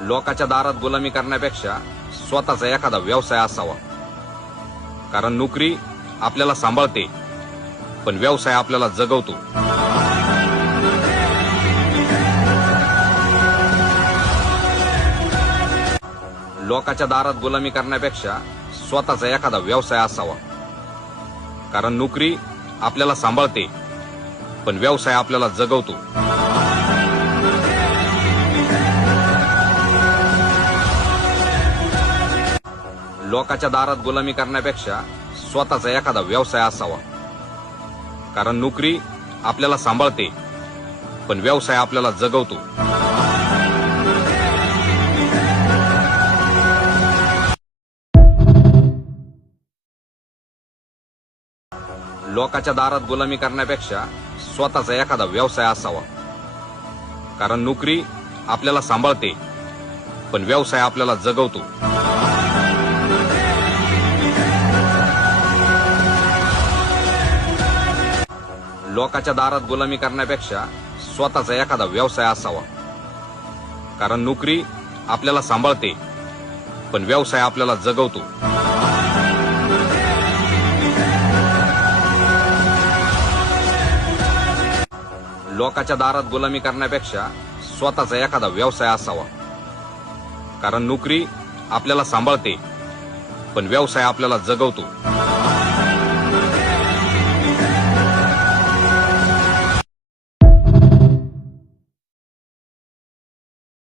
लोकांच्या दारात गुलामी करण्यापेक्षा स्वतःचा एखादा व्यवसाय असावा. कारण नोकरी आपल्याला सांभाळते, पण व्यवसाय आपल्याला जगवतो. लोकांच्या दारात गुलामी करण्यापेक्षा स्वतःचा एखादा व्यवसाय असावा. कारण नोकरी आपल्याला सांभाळते, पण व्यवसाय आपल्याला जगवतो. लोकांच्या दारात गुलामी करण्यापेक्षा स्वतःचा एखादा व्यवसाय असावा. कारण नोकरी आपल्याला सांभाळते, पण व्यवसाय आपल्याला जगवतो. लोकांच्या दारात गुलामी करण्यापेक्षा स्वतःचा एखादा व्यवसाय असावा. कारण नोकरी आपल्याला सांभाळते, पण व्यवसाय आपल्याला जगवतो. लोकांच्या दारात गुलामी करण्यापेक्षा स्वतःचा एखादा व्यवसाय असावा. कारण नोकरी आपल्याला सांभाळते, पण व्यवसाय आपल्याला जगवतो. लोकांच्या दारात गुलामी करण्यापेक्षा स्वतःचा एखादा व्यवसाय असावा. कारण नोकरी आपल्याला सांभाळते, पण व्यवसाय आपल्याला जगवतो.